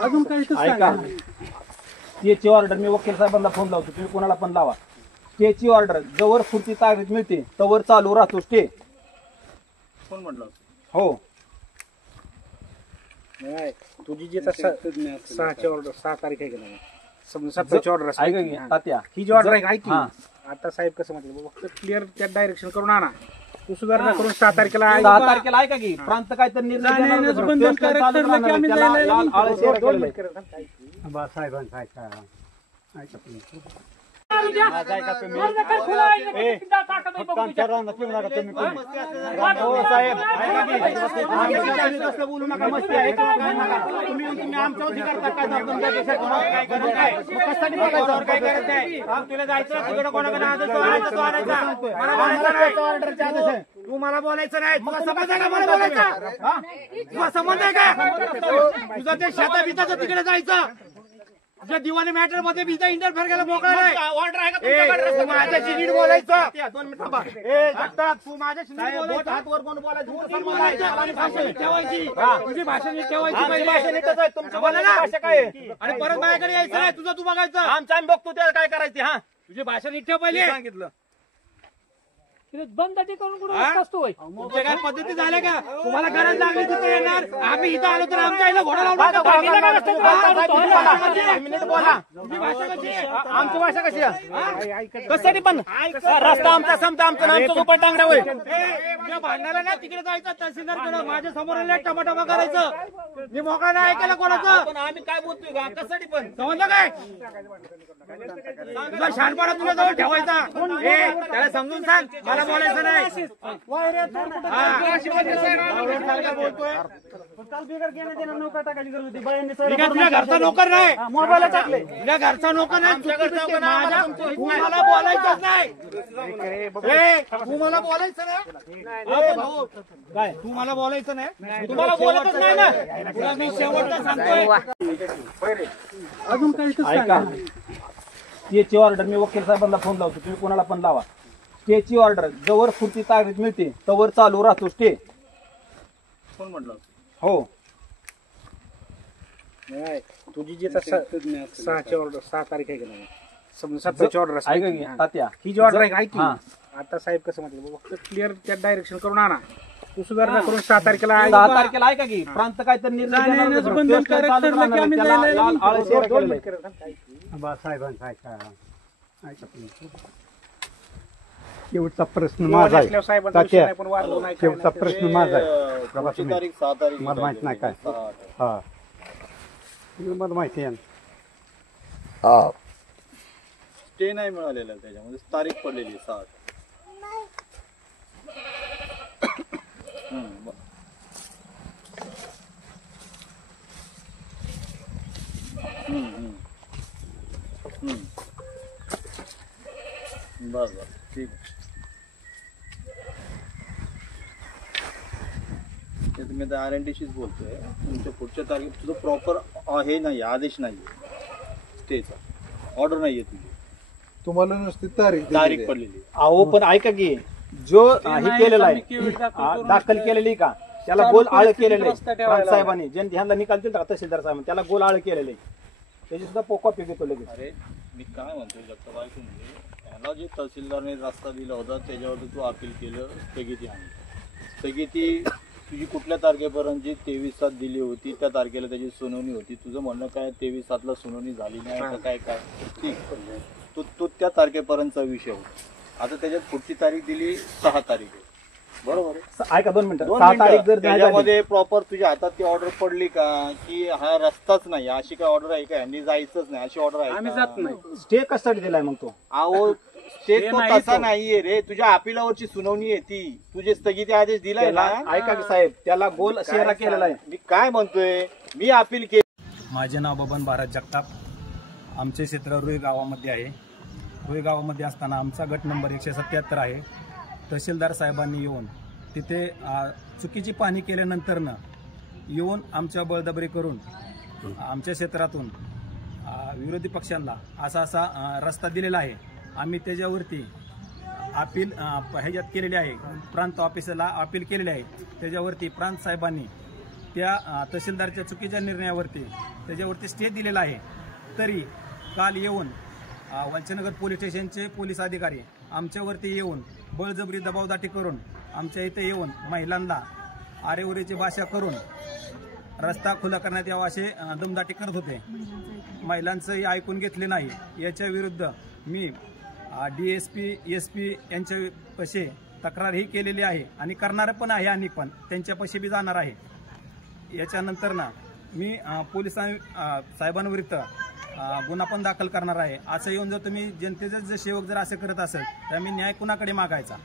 अजून काही ऐका, स्टेची ऑर्डर मी वकील साहेबांना फोन लावतो, तुम्ही कोणाला पण लावा. स्टेची ऑर्डर जवळ पुढची तारीख मिळते तवर चालू राहतो स्टे. कोण म्हटलं? हो, तुझी जी 6ची ऑर्डर 6 तारीख आहे का नाही, समजा 7ची ऑर्डर ऐका की तात्या, ही जी ऑर्डर आहे ऐक की. हा. आता साहेब कसं म्हटलं फक्त क्लिअर त्या डायरेक्शन करून आणा, तू सुधारणा करून 6 तारखेला 6 तारखेला ऐका की प्रांत काय तर निर्णय देणार नाही. बोलू नका, मस्ती आहे. तुम्ही आमच्यावरती करता काय? काय करायचं? तुला जायचं तिकडे कोणाकडे तू मला बोलायचं नाही. तुला समज आहे का मला बोलायचं? तुला समज आहे का? तुझं ते शेता बिताचं तिकडे जायचं. तुझ्या दिवाणी मॅटर मध्ये बिजा इंटरफेअर केला मोकळा नाही. ऑर्डर आहे का तुमच्याकडे? माझ्याशी नीट बोलायचं. 2 मिनिट थांबा. तू माझ्याशी नीट बोलायचं. हातवर कोण बोलायचं? भाषा नीट ठेवायची. तुझी भाषा नीट ठेवायची. भाषा नीटच आहे. तुमची भाषा काय आहे? आणि परत माझ्याकडे यायचं नाही. तुझं तू बघायचं. आमचं आम्ही बघतो त्याला काय करायचं. हा, तुझी भाषा नीट ठेव पहिले. सांगितलं बंदटी करून कुठे असतो. तुमच्या काय पद्धती झाल्या का? तुम्हाला गरज लागली तिथे येणार. आम्ही इथं आलो तर आमच्या आईला घोडा लावला. तुझी भाषा कशी आहे? आमची भाषा कशी आहे? कशासाठी पण रस्ता आमचा समजा आमचं नाम सुपर टांगडा होईल. भांडणाला ना तिकडे जायचं तहसीलदारकडे. माझ्या समोर टमाटमा करायचं. मी मोकळा नाही ऐकायला कोणाचं. पण आम्ही काय बोलतोय का? कशासाठी पण समजलं काय? तुझा शहाणपणा तुला जवळ ठेवायचा. त्याला समजून सांग मला बोलायचं नाही. तुझ्या घरचा नोकर नाही. मोबाईल टाकले. तुझ्या घरचा नोकर नाही. तू मला बोलायचंच नाही. तू मला बोलायचं नाही. काय तू मला बोलायचं नाही? तुम्हाला बोलतच नाही ना. तुला मी शेवटचा सांगतोय. अजून काही ऐका, स्टेची ऑर्डर मी वकील साहेबांना फोन लावतो, तुम्ही कोणाला पण लावा. स्टेची ऑर्डर जवळ पुढची तारीख मिळते तवर चालू राहतो स्टे. कोण म्हटलं? हो, तुझी जी 6ची ऑर्डर 6 तारीख आहे का नाही, समजा 7ची ऑर्डर ऐका की तात्या, ही जी ऑर्डर आहे ऐक की. हा. आता साहेब कसं म्हटलं फक्त क्लिअर त्या डायरेक्शन करून आणा, तू सुधारणा करून 6 तारखेला 6 तारखेला ऐका की प्रांत काय तर निर्णय देणार नाही. शेवटचा प्रश्न माझा आहे. शेवटचा प्रश्न माझा आहे. पुढची तारीख 6 तारीख मला माहित नाही काय. हा, मला माहिती आहे. स्टे नाही मिळालेला त्याच्यामध्ये तारीख पडलेली 7. बस ठीक आहे. तुम्ही आता RNTशीच बोलतोय. तुमच्या पुढच्या तारीख तुझं प्रॉपर हे नाही, आदेश नाही स्टेचा, ऑर्डर नाहीये तुझी. तुम्हाला नुसती तारीख पडलेली. अहो पण ऐका की जो हे केलेला आहे दाखल केलेली का त्याला गोल आळ केलेलं आहे साहेबांनी. ह्यांना निकाल दिला तहसीलदार साहेबांनी त्याला गोल आळ केलेलं आहे. त्याची सुद्धा कॉपी घेतो लगेच. अरे मी काय म्हणतोय जगताबाई, याला जे तहसीलदारने रस्ता दिला होता त्याच्यावर तू अपील केलं, स्थगिती आणली. स्थगिती तुझी कुठल्या तारखेपर्यंत जी 23/7 दिली होती त्या तारखेला त्याची सुनावणी होती. तुझं म्हणणं काय 23/7ला सुनावणी झाली नाही का काय? काय ठीक, तो त्या तारखेपर्यंतचा विषय होता. आता त्याच्यात पुढची तारीख दिली 6 तारीख आहे, बरोबर आहे? ऐका 2 मिनिटं. 6 तारीख जर त्याच्यामध्ये प्रॉपर तुझ्या हातात ती ऑर्डर पडली का की हा रस्ताच नाही अशी काय ऑर्डर आहे का, यांनी जायचंच नाही अशी ऑर्डर आहे? आम्ही जात नाही. स्टे कशासाठी दिलाय मग तो? अहो स्टे तो तसा नाहीये रे. तुझ्या अपिलावरची सुनावणी आहे ती. तुझे स्थगिती आदेश दिलाय ना. ऐका की साहेब त्याला गोल शेरा केलेला आहे. मी काय म्हणतोय, मी अपील केली. माझे नाव बबन भारत जगताप. आमचे क्षेत्र रुई गावामध्ये आहे. रुई गावामध्ये असताना आमचा गट नंबर 177 आहे. तहसीलदार साहेबांनी येऊन तिथे चुकीची पाहणी केल्यानंतरनं येऊन आमच्या बळजबरी करून आमच्या क्षेत्रातून विरोधी पक्षांना असा रस्ता दिलेला आहे. आम्ही त्याच्यावरती अपील ह्याच्यात केलेली आहे. प्रांत ऑफिसरला अपील केलेली आहे. त्याच्यावरती प्रांत साहेबांनी त्या तहसीलदारच्या चुकीच्या निर्णयावरती त्याच्यावरती स्टे दिलेला आहे, तरी काल येऊन वंचनगर पोलीस स्टेशनचे पोलीस अधिकारी आमच्यावरती येऊन बळजबरी दबावदाटी करून आमच्या इथे येऊन महिलांना आरेवरीची भाषा करून रस्ता खुला करण्यात यावा असे दमदाटी करत होते. महिलांचंही ऐकून घेतले नाही. याच्या विरुद्ध मी DSP SP यांच्यापाशी तक्रारही केलेली आहे आणि करणार पण आहे आणि पण त्यांच्यापाशी बी जाणार आहे. याच्यानंतर ना मी पोलीस साहेबांविरुद्ध गुन्हा पण दाखल करणार आहे. असं येऊन जर तुम्ही जनतेचा जर सेवक जर असं करत असेल तर मी न्याय कुणाकडे मागायचा.